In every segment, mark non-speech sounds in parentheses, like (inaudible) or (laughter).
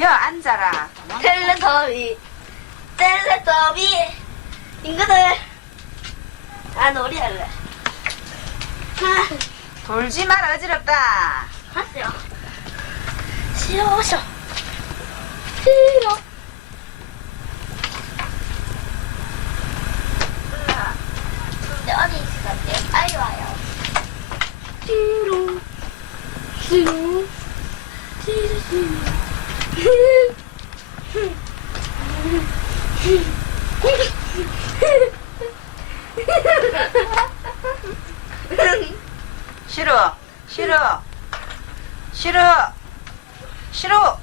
야 앉아라. 텔레토비. 텔레토비. 친구들. 나 놀이 할래. 아, 돌지 마라 어지럽다. 하세요. 싫어 싫어 싫어. 엄마, 근데 어디 있어? 빨리 와요. 싫어. 싫어 싫어 싫어. 싫어. 싫어.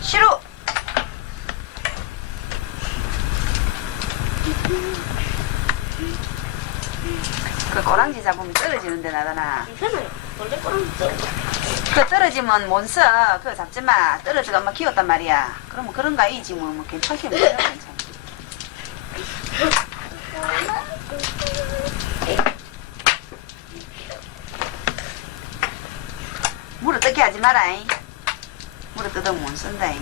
싫어. 그 꼬랑지 잡으면 떨어지는데 나다나. 괜찮아요 그 떨어지면 못 써. 그거 잡지 마. 떨어지가 엄마 키웠단 말이야. 그러면 그런 거 아니지 뭐. 뭐 괜찮게 뭐 괜찮아. 물을 뜯게 하지 마라잉. 물을 뜯으면 못 쓴다잉.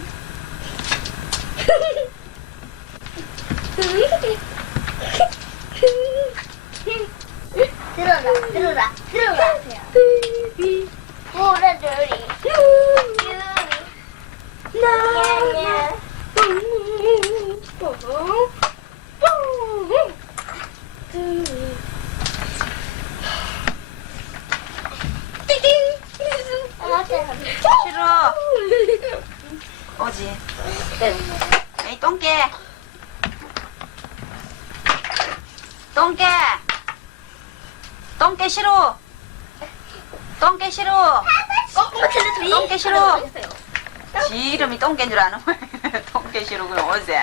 들어라 들어라 들어라 보라들이 나야 싫어. 오지. 에이 똥개. 똥개. 똥개 싫어. 똥개 싫어. 꼬꼬마 텔레토비 똥개 싫어. 지 이름이 똥개인 줄 아는 거야. 똥개 싫어 그럼 어제.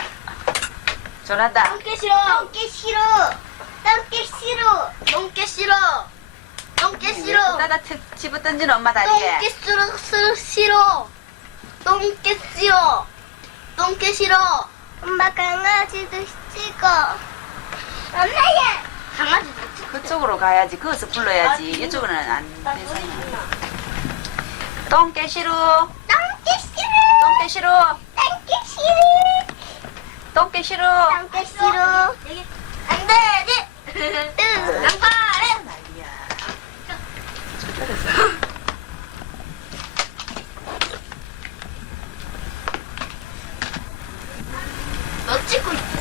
전화다. 똥개 싫어 똥개 싫어 똥개 싫어 똥개 싫어 똥개 싫어 따다 툭 집어 던진 엄마 다리에. 똥개 싫어 싫어 싫어 똥개 싫어 똥개 싫어 엄마 강아지도 싫어 엄마야 강아지도 싫어 그쪽으로 가야지. 거기서 불러야지. 이쪽으로는 안 되잖아. 똥개 싫어. 똥개 싫어 똥개 싫어. 똥개 싫어 똥개 싫어. 똥개 싫어 안 돼! 양파래! 난리야. 저 떨어져. 너 찍고 있어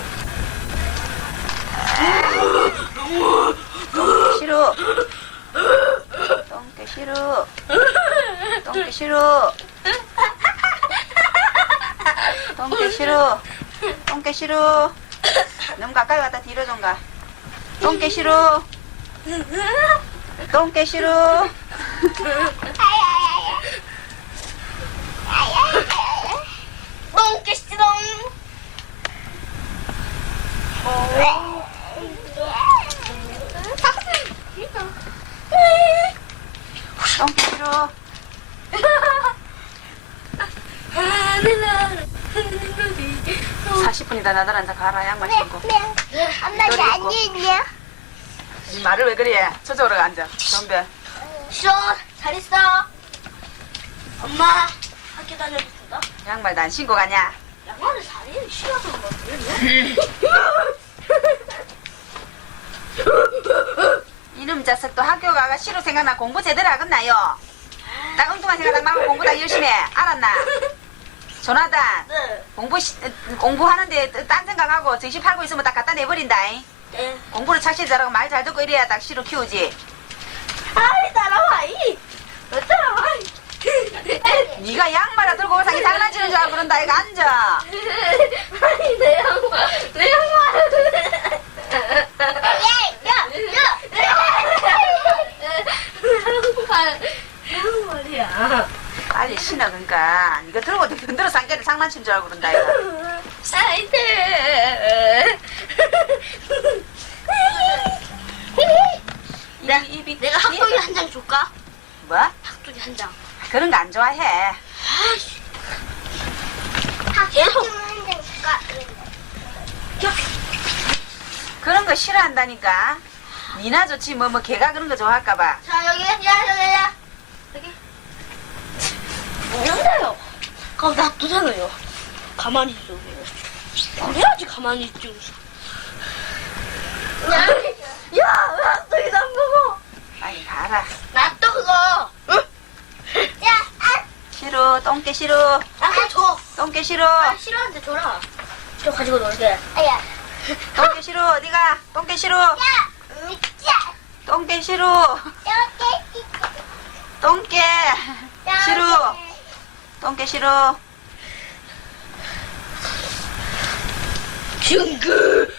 똥개 싫어. 똥개 싫어. 똥개 싫어. 똥개 싫어. 똥개 싫어. 너무 가까이 왔다 뒤로 좀 가. 똥개 싫어. 똥개 싫어. 똥개 싫어 똥개 싫어. 40분이다 나들 앉아 가라 양말 신고. 엄마 나 있냐? 이 말을 왜 그래? 저쪽으로 앉아. 덤벼. 싫어 잘 있어 엄마 학교 다녀줬습니다 양말 난 신고 가냐? 양말을 잘해 싫어서 뭐 이놈 자식 또 학교 가가 싫어 생각나 공부 제대로 하겠나요? 딱 엉뚱한 생각 말고 공부 다 열심히 해. 알았나? 조나단 네. 공부 시- 공부하는데 딴 생각하고 정신 팔고 있으면 딱 갖다 내버린다. 잉? 네. 공부를 착실히 잘하고 말 잘 듣고 이래야 딱 싫어 키우지. 아이 따라와 이 따라와 (laughs) 네가 양말을 들고 올상이 장난치는 줄 알고 그런다. 이거 앉아. (laughs) 아니 내 양말 내 양말 양말이야 빨리 신어 그러니까. 이거 들고 흔들어 상계를 장난치는 줄 알고 그런다. 이거. 사이트 줄까? 뭐? 학교기 한장 그런 거 안 좋아해. 계속 한장 줄까? 그런 거 싫어한다니까. 니나 좋지 뭐 뭐 걔가 그런 거 좋아할까 봐. 자 여기 야 여기 야 여기 그럼 놔두잖아요. 가만히 있어. 그래야지 가만히 있지. 야, 야, 왜 이상 먹어? 빨리 가라. 놔둬 그거. 응? 야, 아, 싫어. 똥개 싫어. 아, 줘. 똥개 싫어. 아, 싫어하는데 줘라. 저 가지고 놀게. 아야. 똥개 싫어. 어디가? 똥개 싫어. 야, 야, 똥개 싫어. 이렇게. 똥개. 싫어. 똥개 싫어. 징그.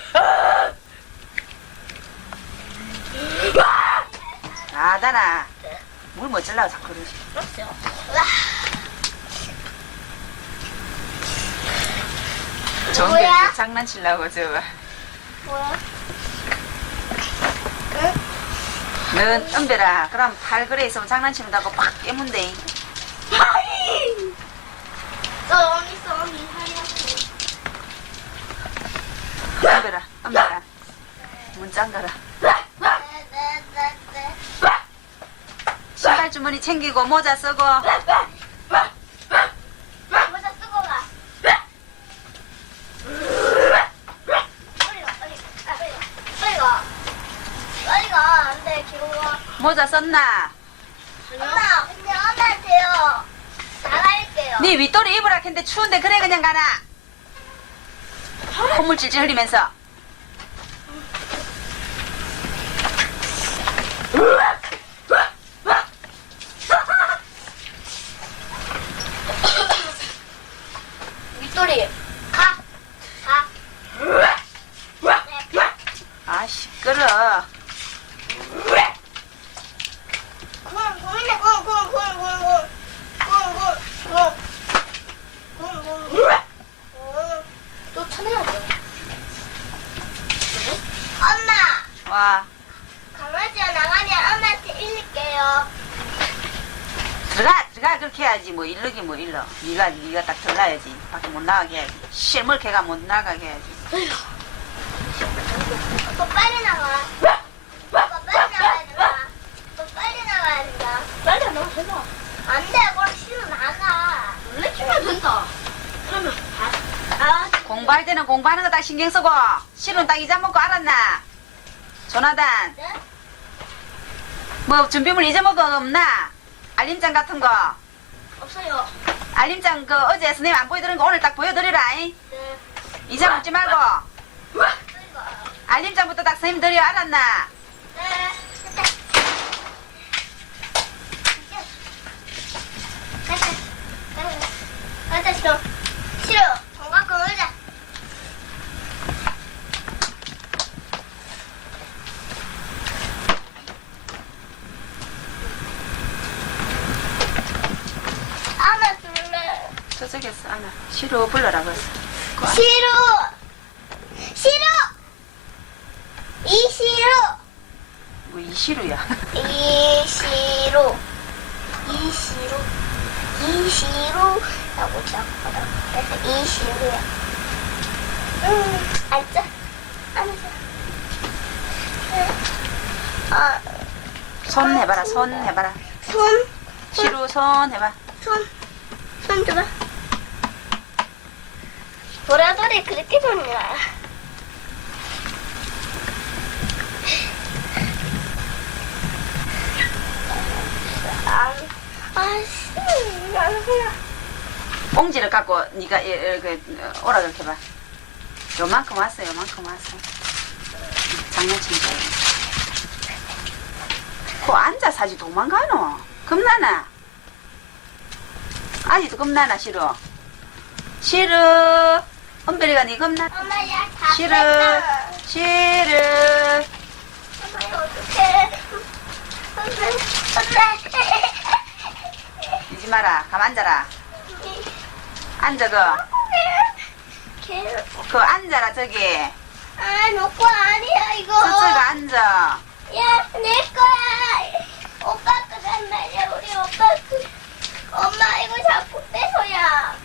아다나. 물못 질라고 자꾸 그러지. 정대 뭐야? 장난치려고 저거. 뭐야? 넌 은별아. 그럼 팔 그래 있으면 장난치는다고 팍 깨문대. 하이. 너 언니 써 언니 하이야. 은별아. 은별아. 문 잠가라. 신발 주머니 챙기고 모자 쓰고. 모자 쓰고 가. 빨리 가, 빨리 가, 빨리 가. 빨리 가. 빨리 가. 안 돼, 뒤로 가. 모자 썼나? 엄마, 근데 엄마한테요. 나갈게요. 네 윗도리 입으라 했는데 추운데 그래 그냥 가나? 콧물 질질 흘리면서. 윗돌이. 가. 가. 네. 아 시끄러. 공, 공이네, 공, 공, 공, 공, 공. 공, 공, 공. 공, 공, 공. 또 찾아야 돼. 와 강아지가 나가면 엄마한테 일릴게요. 들어가 들어가 그렇게 해야지 뭐 일르기 뭐 일러. 네가 네가 딱 들어가야지. 밖에 못 나가게 해야지. 실물 개가 못 나가게 해야지. 더 빨리 나가. 더 빨리 나가야 된다. 더 빨리 나가야 된다. 빨리 안 나가도 된다. 안 돼, 그럼 싫어 나가. 놀래키면 된다. 그러면 아, 아, 공부할 때는 공부하는 거딱 신경 쓰고 실은 딱 잊어먹고 알았나? 조나단 네? 뭐 준비물 잊어먹은 거 없나? 알림장 같은 거 없어요. 알림장 그 어제 선생님 안 보여드린 거 오늘 딱 보여드리라 잉? 네. 잊어먹지 말고. 알림장부터 딱 선생님 드려 알았나? 네. 됐다. 가자. 가자. 가자, 싫어. 싫어. 정각금 의자. 안아 줄래? 하나 시로 불러라 벌써 싫어. 싫어. 이 싫어. 뭐 이시루야? (laughs) 이시로! 이시로! 이시로라고 적어라 그래서 이시로야. 음 앉아 앉아 아, 손 해봐라 손 해봐라. 손, 시루 손 해봐. 손, 손 줘봐 보라돌이 그렇게 좋냐 아, 아씨, 안 그래. 꽁지를 갖고 네가 이- 이렇게 오라 그렇게 봐. 요만큼 왔어 요만큼 왔어. 장난친다 그 앉아 사지 도망가노. 겁나나. 아직도 겁나나 싫어. 싫어 은별이가 네 겁나 엄마야, 다 싫어 뺐다. 싫어 엄마, 어떡해. 엄마, 엄마. 이지 마라 가만 앉아라 앉아 걔, 그, 그 앉아라 저기 아, 너거 아니야, 이거. 저쪽에 앉아 야, 내 거야. 오빠 거란 말이야, 우리 오빠 그. 엄마, 이거 자꾸 뺏어야.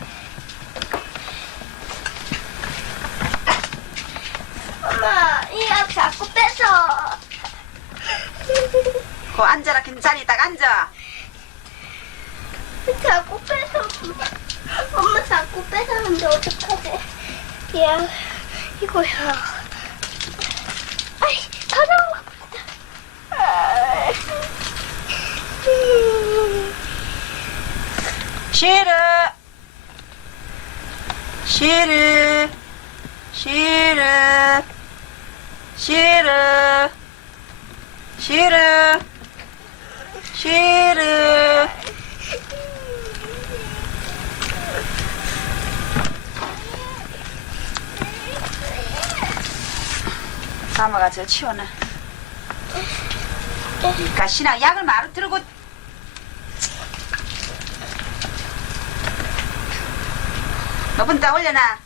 엄마, 이거 자꾸 뺏어. 그 앉아라 긴 자리 딱 앉아 자꾸 뺏어. 엄마, 자꾸 뺏었는데 어떡하지? 야, 이거야. 아이, 다 나온 것 같다. 아, 음. 시르 시르 시르 시르. 시르. 시르. 사마가 저 치워놔. 가시나 약을 마루 들고 너분 다 올려놔.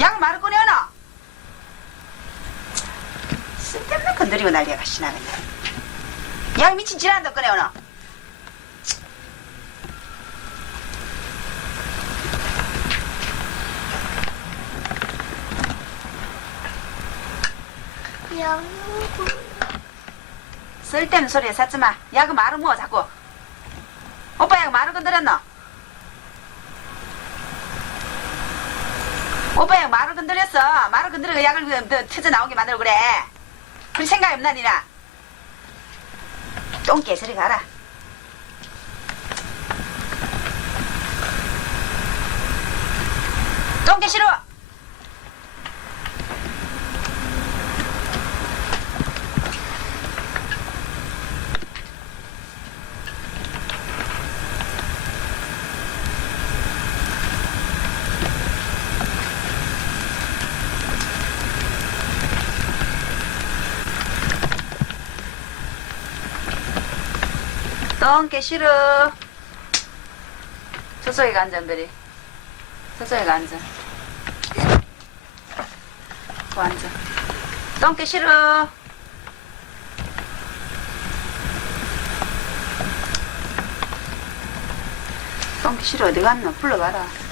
약 마루 꺼내어놔 쓸데없는 건드리고 난리야 가시나 그냥 약 미친 지랄한다 꺼내어놔 야, 쓸데없는 소리에 샀지마. 약을 마루 모아 자꾸. 오빠 약 마루 건드렸노? 오빠 약 마루 건드렸어. 마루 건드려서 약을 그, 그, 터져 나오게 만들고 그래 그리 생각이 없나 니나 똥개소리 가라. 똥개 싫어 똥개 싫어 저쪽에 앉아 별이. 저쪽에 앉아. 또 앉아. 똥개 싫어 똥개 싫어 어디 갔노? 불러봐라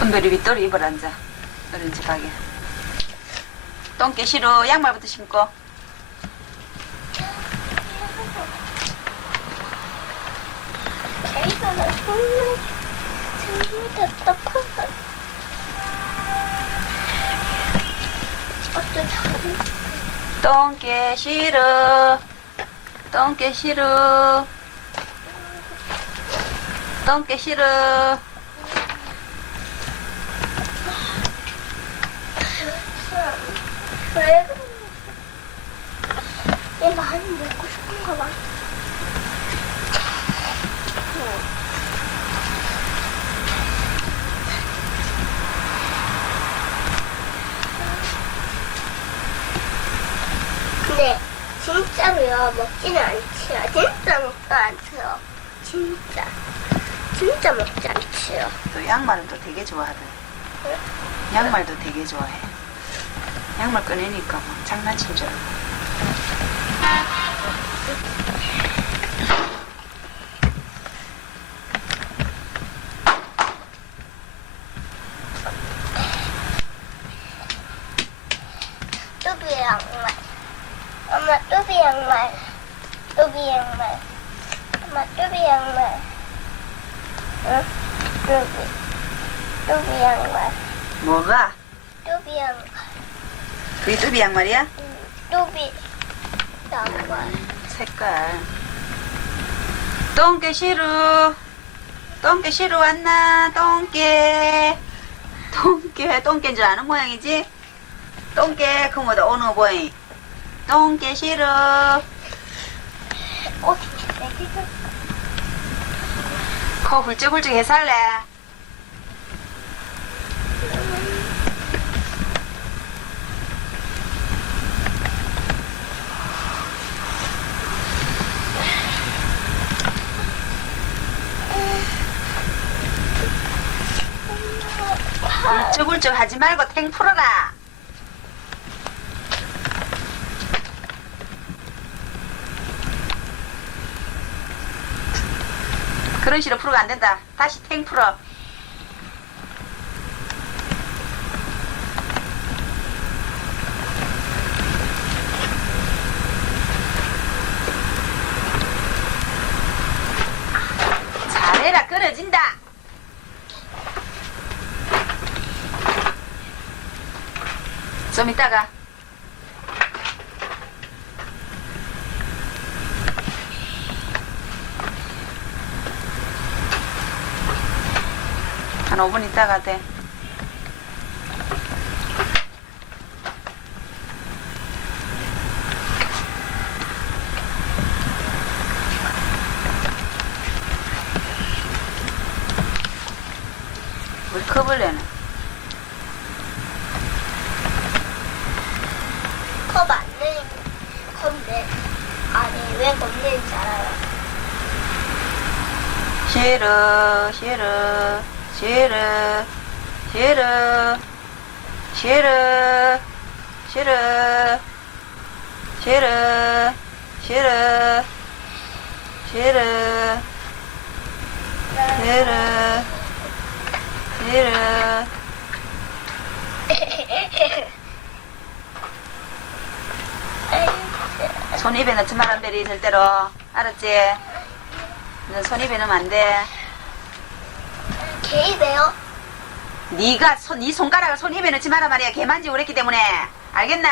은별이 윗돌이 입을 앉아. 집 가게. 똥개 싫어 양말부터 신고. 캐릭터가 정말 정말 답답하다. 어쩌다. 똥개 싫어 똥개 싫어 똥개 싫어 왜? 얘 많이 먹고 싶은가 봐. 근데 진짜로요 먹지는 않지요. 진짜 먹지 않지요. 진짜 진짜 먹지 않지요. 또 양말은 또 되게 좋아하더라 양말도 되게 좋아해 양말 꺼내니까 막 장난친 줄 알고 뚜비 양말. 엄마 뚜비 양말. 뚜비 양말. 엄마 뚜비 양말. 응? 뚜비. 뚜비 양말. 뭐가? 뚜비 양말. 뚜비 양말이야? 응, 뚜비 양말. 색깔. 똥개 싫어 똥개 싫어 왔나? 똥개. 똥개. 똥개인 줄 아는 모양이지? 똥개 그거보다? 어느 보이. 똥개 싫어 어디 내기가 코 훌쩍훌쩍 해살래 울적울적 하지 말고 탱 풀어라. 그런 식으로 풀어가 안 된다. 다시 탱 풀어. 잘해라 끊어진다. 좀 이따가 한 5분 있다가 돼. 왜 컵을 내는? 컵 안내 컵네 아니 왜 겁내는지 알아요 싫어 싫어 싫어 싫어 싫어 싫어 싫어 싫어 싫어 싫어 싫어 손 입에 넣지 마란 베리 절대로 알았지? 너손 입에 넣으면 안 돼. 개입해요 네가 손, 네 손가락을 손 입에 넣지 마라 말이야. 개 만지고 그랬기 때문에. 알겠나?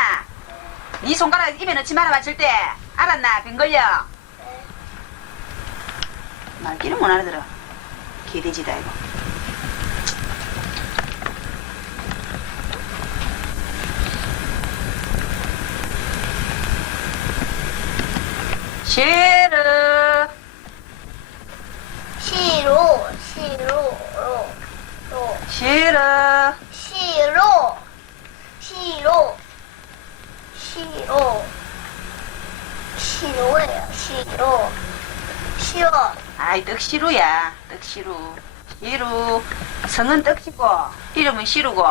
네 손가락 입에 넣지 마라 말 절대. 알았나? 병 걸려. 말귀를 못 알아들어. 개돼지다 이거. 싫어. 시로 시로 로, 로. 싫어. 시로 시로 시로. 시로예요 시로. 시로. 아이 떡시루야 떡시루. 시루. 성은 떡시고 이름은 시루고.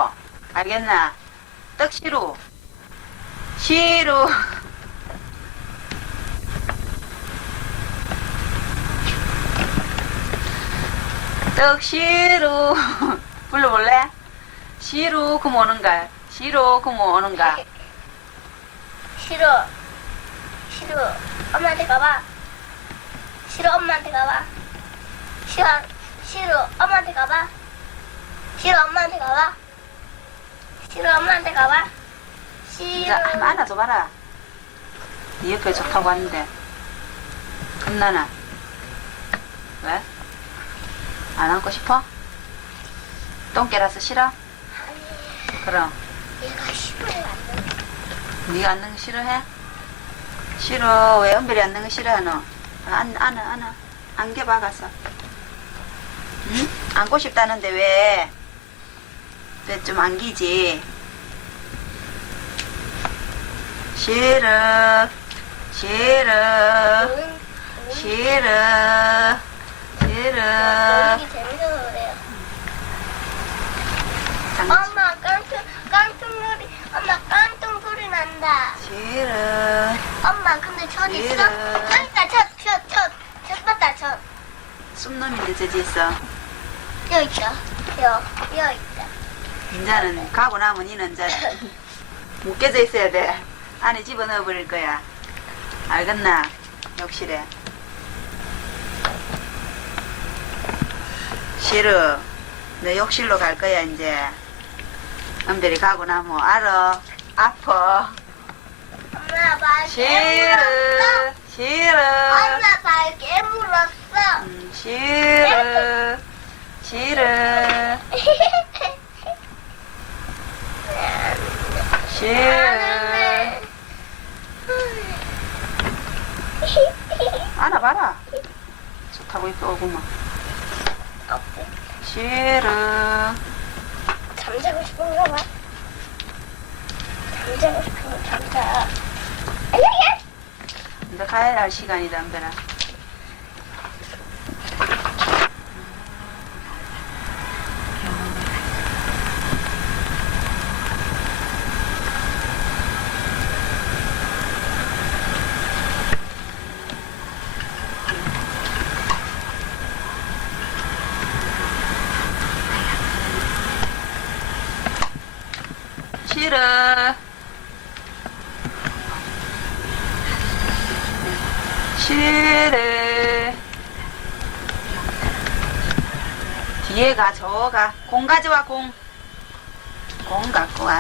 알겠나? 떡시루. 시루 떡시루. (laughs) 불러볼래? 시루 그럼 오는가? 시루 그럼 오는가? 싫어 싫어 엄마한테 가봐. 싫어 엄마한테 가봐. 싫어 싫어 엄마한테 가봐. 싫어 엄마한테 가봐. 싫어 엄마한테 가봐. 싫어 자, 한번 안아줘봐라. 네 옆에 좋다고 하는데. 금나나. 왜? 안 안고 싶어? 똥개라서 싫어? 그럼. 얘가 싫어요 안 네가 앉는 거 싫어해? 싫어. 왜 은별이 앉는 거 싫어해, 너? 안, 안아, 안아. 안겨봐, 가서. 응? 안고 싶다는데 왜? 왜 좀 안기지? 싫어. 싫어. 싫어. 싫어. 재밌어서 그래요 엄마 깡통 깡통 소리 엄마 깡통 소리 난다 싫어. 엄마 근데 천 있어? 싫어. 천 있다 천천천천 봤다 천 쑥놈인데 저지 있어. 여기 있다 여 여기 있다 인자는 가고 나면 이는 이제 묶여져 있어야 돼. 안에 집어넣어 버릴 거야. 알겠나? 욕실에. 싫어. 너 욕실로 갈 거야 이제. 은별이 가고 나면 알아. 아파. 엄마 발 싫어. 깨물었어 싫어. 엄마 발 깨물었어 음, 싫어. 싫어. 싫어. 안아봐라. 좋다고 이뻐 오구만. 싫어. 잠자고 싶은가 봐. 잠자고 싶으면 잠자. 안녕히 이제 가야 할 시간이다, 은별아. 싫어. 뒤에 가, 저 가. 공 가져와, 공. 공 갖고 와.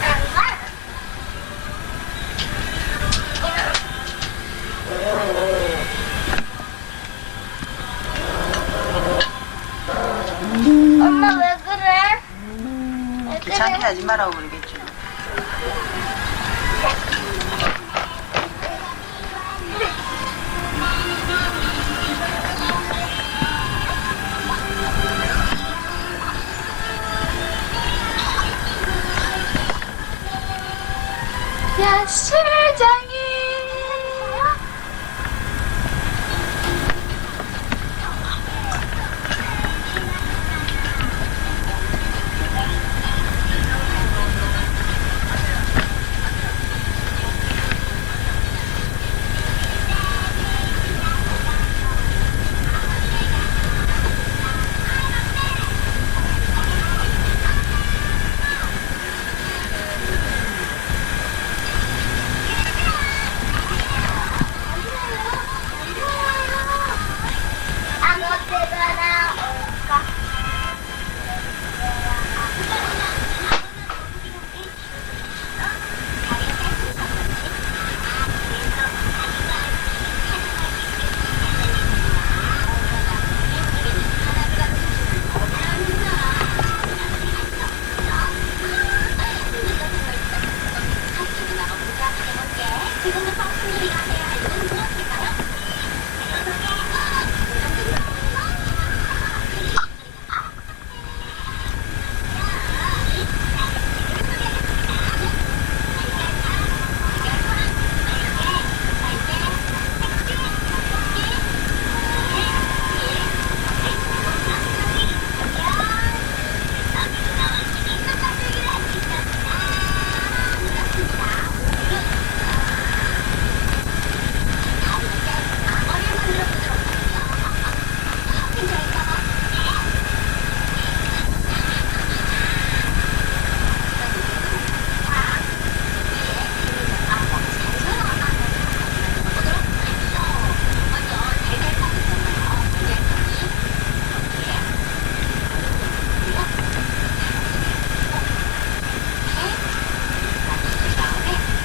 안 가. 엄마 왜 그래? 왜 귀찮게 그